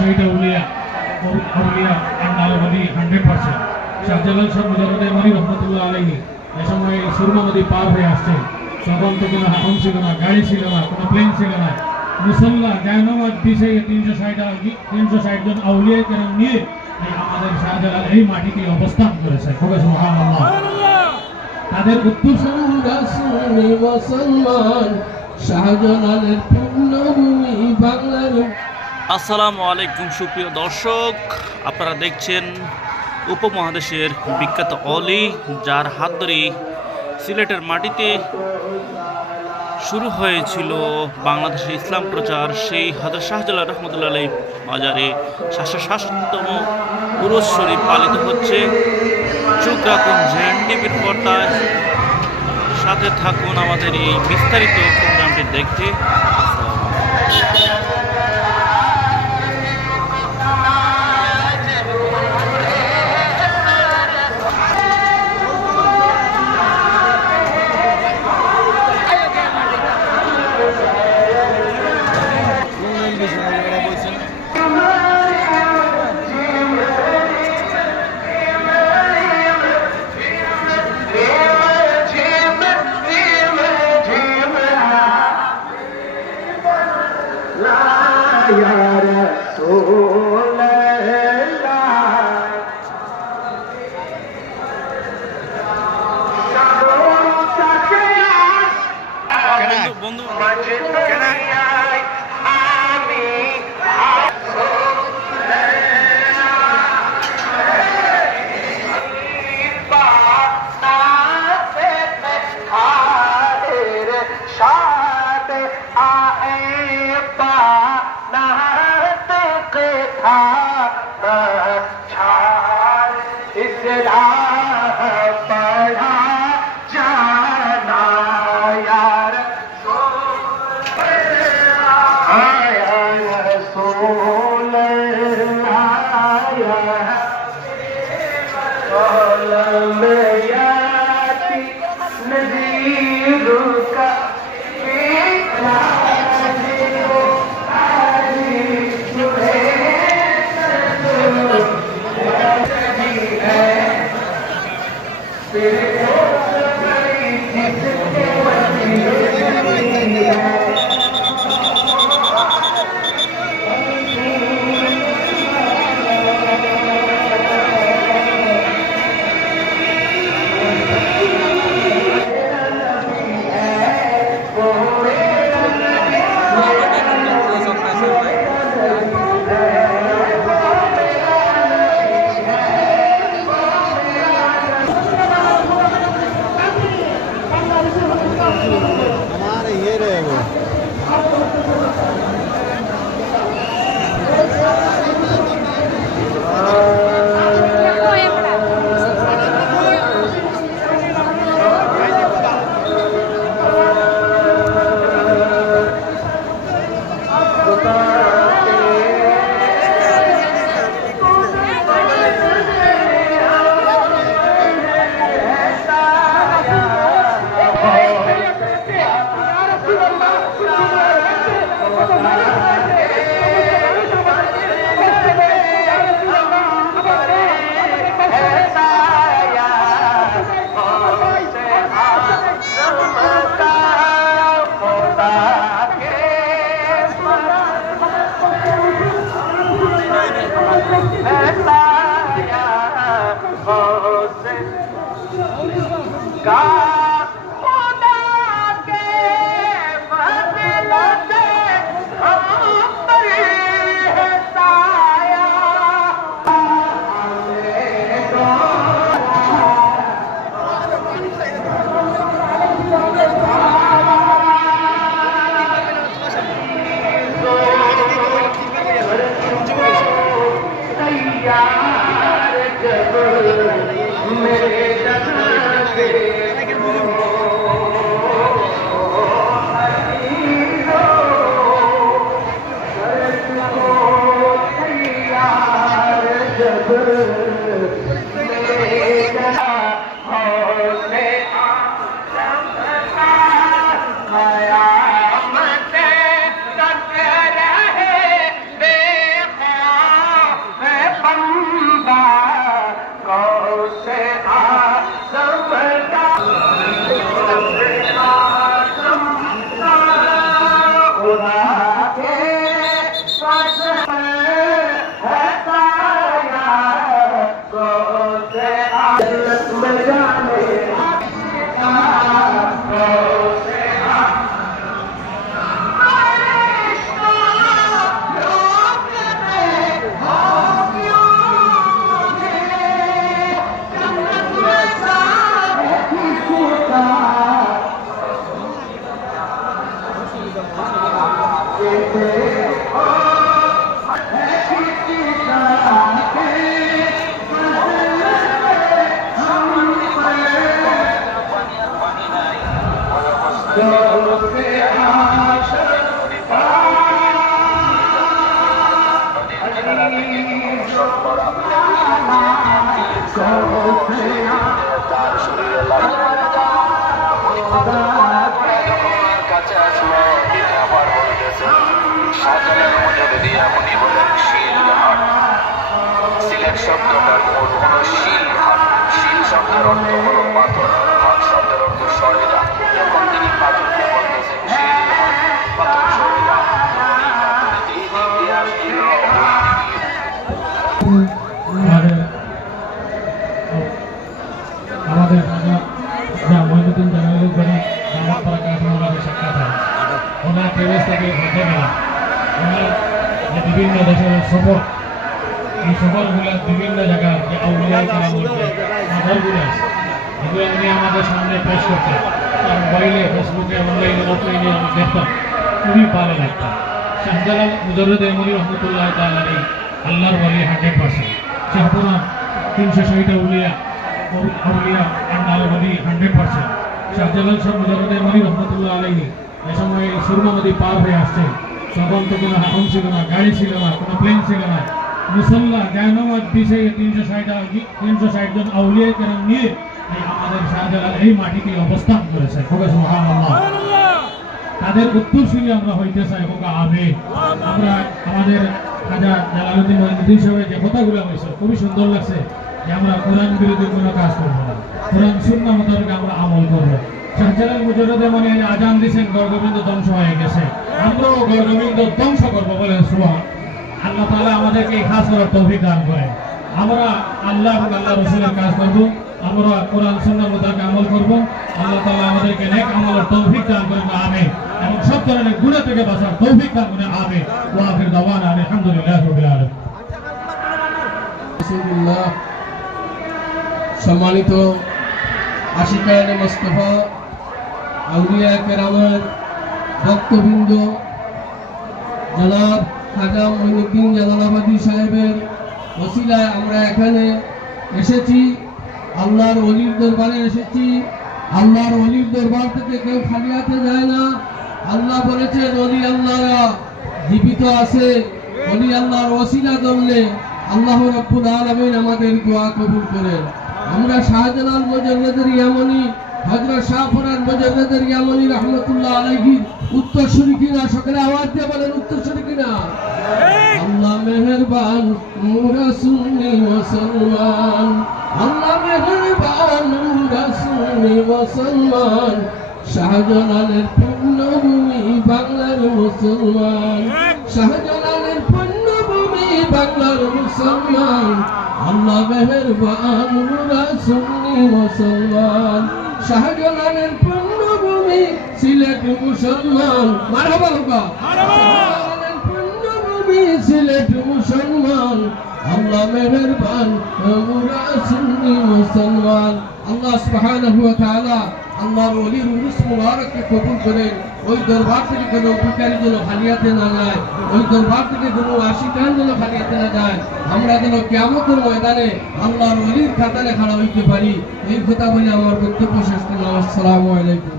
শহীদ আউলিয়া আউলিয়া আলমদি 100%। শাহজালাল শাহ মুজাহিদ মনি রহমতুল্লাহ আলাইহি এ সময় সুরমা নদী পার হয়ে আসছে, তখন তো কোনো হাকম ছিল না, গাড়ি ছিল না, কোনো প্লেন ছিল না। মুসল্লা জায়নামাজ বিছে 360 জন আউলিয়া কেরাম নিয়ে আমাদের শাহজালাল এই মাটিতে অবস্থান করেছে। সুবহানাল্লাহ। তাদের উত্তরসূরি মুসলমান শাহজালালের পূর্ণভূমি বাংলার। আসসালামু আলাইকুম সুপ্রিয় দর্শক, আপনারা দেখছেন উপমহাদেশের বিখ্যাত অলি, যার হাত ধরে সিলেটের মাটিতে শুরু হয়েছিল বাংলাদেশের ইসলাম প্রচার। সেই হযরত শাহজালাল রহমতুল্লাহ আলাইহি মাজারে 760তম উরুস শরীফ পালিত হচ্ছে। চোখ রাখুন জেএনটিভির পর্দায়, সাথে থাকুন আমাদের এই বিস্তারিত প্রোগ্রামটি দেখতে। বন্ধু मेरे তার শরীরে কাছে আসলো তিনি আবার বলতেছেন শাহজালাল মুজাহিদি এমনই বলেন শিলহাট। সিলেট শব্দটার মূল হলো শিলহাট। শিল শব্দের অর্থ হলো পাথর, হাট শব্দের অর্থ সরে যা। এখন তিনি পাথরকে বলতেছেন শিলহাট, পাথর সরে যা। ইতিহাস ছিল আমাদের রাজা যা মহিনুদ্দিন জালালুল গনি দামাতপাড়া কাঠমান্ডুর সাক্ষাৎ হয় ওনার প্রেমেজ থেকে ঘটে গেলাম। ওনার যে বিভিন্ন দেশের সফর, এই সফরগুলো বিভিন্ন জায়গার যে আউলিয়া কালামের যে মাজারগুলো আছে এগুলো উনি আমাদের সামনে পেশ করতেন। তার মোবাইলে, ফেসবুকে, অনলাইনে, অফলাইনে আমি দেখতাম, খুবই ভালো লাগতাম। শাহজালাল মুজাহিদ এমনি রহমতুল্লাহ তাআলা আল্লাহর ওয়ালি 100%। শাহপুরা 360 আউলিয়া আল্লাহর ওয়ালি 100%। শাহজালাল শাহ মুজাহিদ এমনি রহমতুল্লাহ আলাইহি এ সময় সুরমা নদী পার হয়ে আসছে, তখন তো কোনো হারম ছিল না, গাড়ি ছিল না, কোনো প্লেন ছিল না। মুসল্লা জায়নামাজ বিছিয়ে 360 জন আউলিয়া কেরাম নিয়ে আমাদের শাহজালাল এই মাটিতে অবস্থান করেছে। সুবহানাল্লাহ। তাদের উত্তরসূরি আমরা হইতে চাই এবং আমিন। আমরা আমাদের খাজা জালালউদ্দিন মঈনুদ্দিন সাহেবের যে কথাগুলো হয়েছে খুবই সুন্দর লাগছে যে আমরা কোরআন বিরোধী কোনো কাজ করবো না, কোরআন সুন্নাহ মোতাবেক আমরা আমল করবো। শাহজালাল মুজাহিদ মানে আজান দিয়েছেন গড়গোবিন্দ ধ্বংস হয়ে গেছে, আমরাও গড়গোবিন্দ ধ্বংস করবো বলে সুবহান আল্লাহ তাআলা আমাদেরকে এই কাজ করার তৌফিক দান করেন। আমরা আল্লাহ এবং আল্লাহ রাসূলের কাজ করবো, আমরা কোরআন সুন্নাহ মোতাবেক আমল করবো। আল্লাহ তাআলা আমাদেরকে নেক আমলের তৌফিক দান করেন, আমিন। এবং সব ধরনের গুনাহ থেকে বাঁচার তৌফিক দান করেন, আমিন। ওয়া আখির দাওয়ানা আলহামদুলিল্লাহি রাব্বিল আলামিন। রাসূলুল্লাহ। সম্মানিত আশিকায়ে মুস্তাফা, আউলিয়া কেরামের ভক্তবৃন্দ, জনাব খাজা মঈনুদ্দিন জালালাবাদী সাহেবের ওসিলায় আমরা এখানে এসেছি, আল্লাহর ওলির দরবারে এসেছি। আল্লাহর ওলির দরবার থেকে কেউ খালি হাতে যায় না। আল্লাহ বলেছেন ওলি আল্লাহরা জীবিত আছে, ওলি আল্লাহর ওসিলা ধরলে আল্লাহ রাব্বুল আলামিন আমাদের দোয়া কবুল করেন। আমরা শাহজালাল মুজাহিদের ইয়ামানি, হযরত শাহপুরার মুজাহিদের ইয়ামানি রহমাতুল্লাহ আলাইহির উত্তরসূরি কিনা? সকলে আওয়াজ দিয়ে বলেন উত্তরসূরি কিনা? আল্লাহ মেহেরবান মোরা সুন্নি মুসলমান, আল্লাহ মেহেরবান মোরা সুন্নি মুসলমান, শাহজালালের পুণ্যভূমি বাংলার মুসলমান, শাহজালালের পুণ্যভূমি বাংলার মুসলমান, আল্লাহ মেহেরবান মোরা সুন্নি মুসলমান, শাহজালালের পুণ্যভূমি সিলেট মুসলমান। মারহাবা হোগা। শাহজালালের পুণ্যভূমি সিলেট মুসলমান, আল্লাহ মেহেরবান মোরা সুন্নি মুসলমান। আল্লাহ সুবহানাহু ওয়া তাআলা আল্লাহর ওলির উরুস মুবারককে কবুল করেন। ওই দরবার থেকে কোনো উপকারী যেন খালিয়াতে না যায়, ওই দরবার থেকে কোনো আশিকান যেন খালিয়াতে না যায়। আমরা যেন কিয়ামতের ময়দানে আল্লাহর ওলির কাতারে খাড়া হইতে পারি। এই কথা বলে আমার বক্তব্য শেষ করলাম। আসসালামু আলাইকুম।